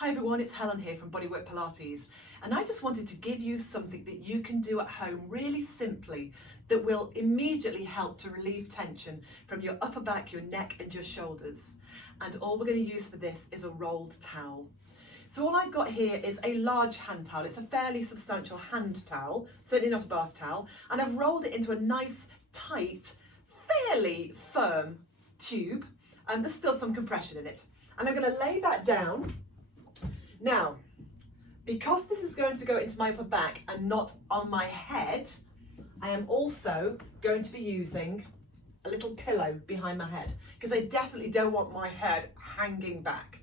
Hi everyone, it's Helen here from Bodywork-Pilates, and I just wanted to give you something that you can do at home really simply that will immediately help to relieve tension from your upper back, your neck and your shoulders. And all we're going to use for this is a rolled towel. So all I've got here is a large hand towel. It's a fairly substantial hand towel, certainly not a bath towel, and I've rolled it into a nice, tight, fairly firm tube, and there's still some compression in it. And I'm going to lay that down. Now, because this is going to go into my upper back and not on my head, I am also going to be using a little pillow behind my head because I definitely don't want my head hanging back.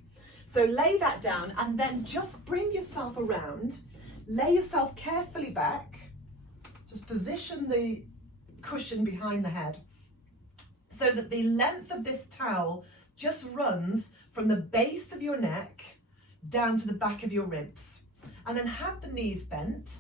So lay that down and then just bring yourself around, lay yourself carefully back, just position the cushion behind the head so that the length of this towel just runs from the base of your neck down to the back of your ribs, and then have the knees bent.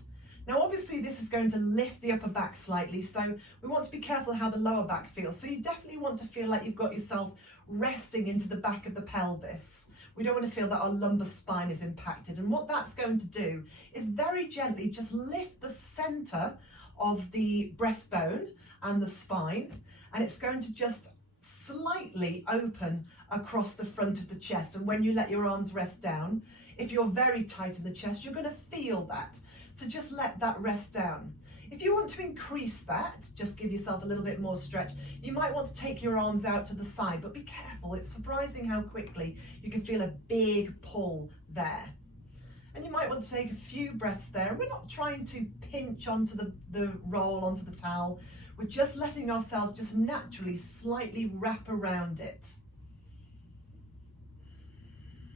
Now obviously this is going to lift the upper back slightly, so we want to be careful how the lower back feels. So you definitely want to feel like you've got yourself resting into the back of the pelvis. We don't want to feel that our lumbar spine is impacted, and what that's going to do is very gently just lift the center of the breastbone and the spine, and it's going to just slightly open across the front of the chest. And when you let your arms rest down, if you're very tight in the chest, you're going to feel that. So just let that rest down. If you want to increase that, just give yourself a little bit more stretch. You might want to take your arms out to the side, but be careful. It's surprising how quickly you can feel a big pull there. And you might want to take a few breaths there. And we're not trying to pinch onto the roll, onto the towel. We're just letting ourselves just naturally slightly wrap around it.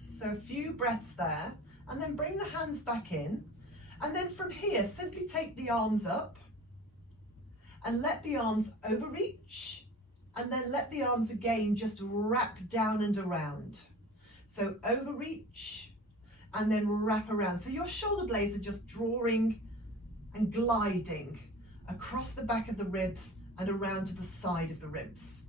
So a few breaths there, and then bring the hands back in. And then from here, simply take the arms up and let the arms overreach, and then let the arms again just wrap down and around. So overreach and then wrap around. So your shoulder blades are just drawing and gliding across the back of the ribs and around to the side of the ribs.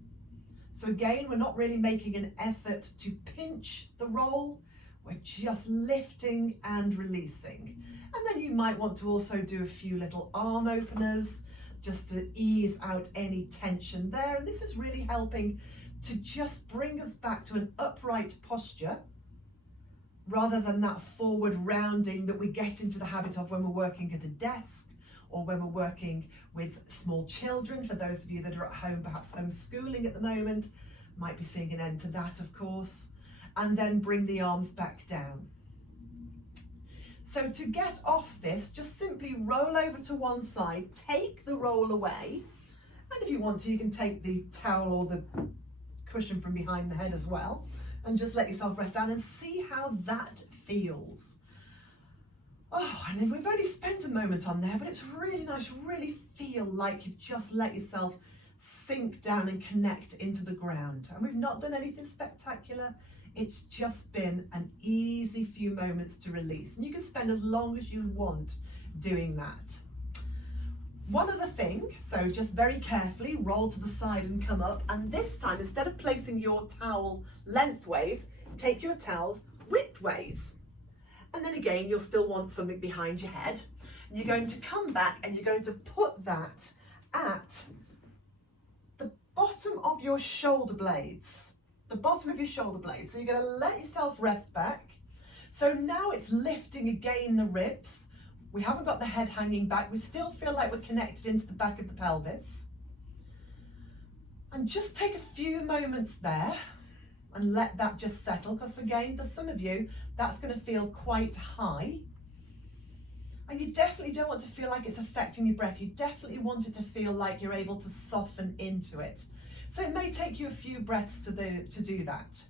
So again, we're not really making an effort to pinch the roll, we're just lifting and releasing. And then you might want to also do a few little arm openers just to ease out any tension there. And this is really helping to just bring us back to an upright posture rather than that forward rounding that we get into the habit of when we're working at a desk or when we're working with small children. For those of you that are at home, perhaps homeschooling at the moment, might be seeing an end to that, of course. And then bring the arms back down. So to get off this, just simply roll over to one side, take the roll away. And if you want to, you can take the towel or the cushion from behind the head as well, and just let yourself rest down and see how that feels. Oh, and we've only spent a moment on there, but it's really nice. You really feel like you've just let yourself sink down and connect into the ground. And we've not done anything spectacular. It's just been an easy few moments to release. And you can spend as long as you want doing that. One other thing, so just very carefully roll to the side and come up. And this time, instead of placing your towel lengthways, take your towel widthways. And then again, you'll still want something behind your head. And you're going to come back and you're going to put that at the bottom of your shoulder blades. The bottom of your shoulder blades. So you're going to let yourself rest back. So now it's lifting again the ribs. We haven't got the head hanging back. We still feel like we're connected into the back of the pelvis. And just take a few moments there and let that just settle, because again, for some of you, that's going to feel quite high. And you definitely don't want to feel like it's affecting your breath. You definitely want it to feel like you're able to soften into it. So it may take you a few breaths to do that.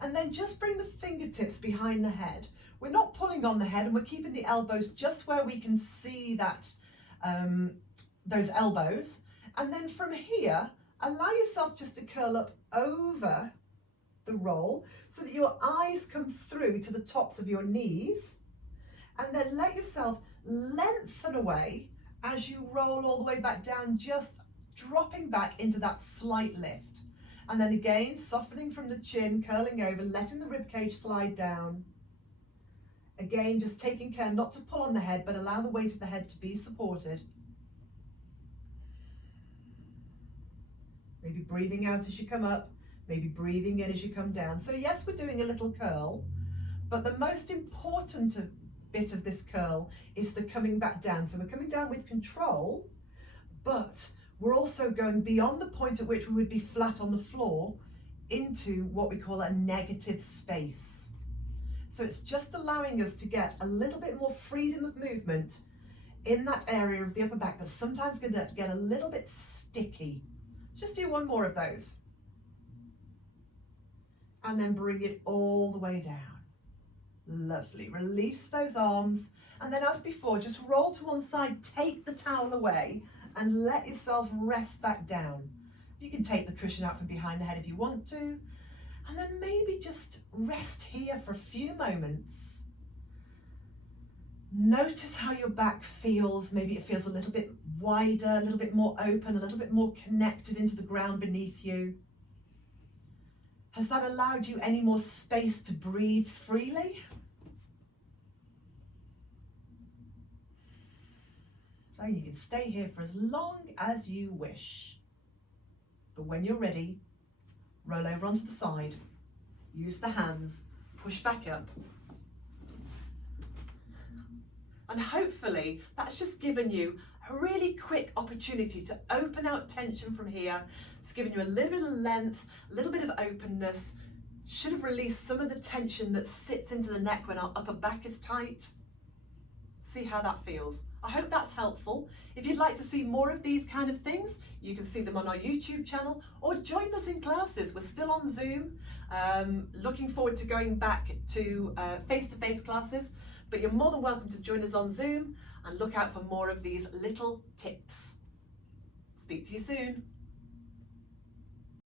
And then just bring the fingertips behind the head. We're not pulling on the head, and we're keeping the elbows just where we can see that those elbows. And then from here, allow yourself just to curl up over the roll so that your eyes come through to the tops of your knees, and then let yourself lengthen away as you roll all the way back down, just dropping back into that slight lift. And then again, softening from the chin, curling over, letting the rib cage slide down. Again, just taking care not to pull on the head, but allow the weight of the head to be supported. Maybe breathing out as you come up, maybe breathing in as you come down. So yes, we're doing a little curl, but the most important bit of this curl is the coming back down. So we're coming down with control, but we're also going beyond the point at which we would be flat on the floor into what we call a negative space. So it's just allowing us to get a little bit more freedom of movement in that area of the upper back that's sometimes going to get a little bit sticky. Just do one more of those. And then bring it all the way down. Lovely. Release those arms. And then as before, just roll to one side, take the towel away and let yourself rest back down. You can take the cushion out from behind the head if you want to. And then maybe just rest here for a few moments. Notice how your back feels. Maybe it feels a little bit wider, a little bit more open, a little bit more connected into the ground beneath you. Has that allowed you any more space to breathe freely? So you can stay here for as long as you wish. But when you're ready, roll over onto the side, use the hands, push back up. And hopefully that's just given you a really quick opportunity to open out tension from here. It's given you a little bit of length, a little bit of openness. Should have released some of the tension that sits into the neck when our upper back is tight. See how that feels. I hope that's helpful. If you'd like to see more of these kind of things, you can see them on our YouTube channel or join us in classes. We're still on Zoom. Looking forward to going back to face-to-face classes, but you're more than welcome to join us on Zoom and look out for more of these little tips. Speak to you soon.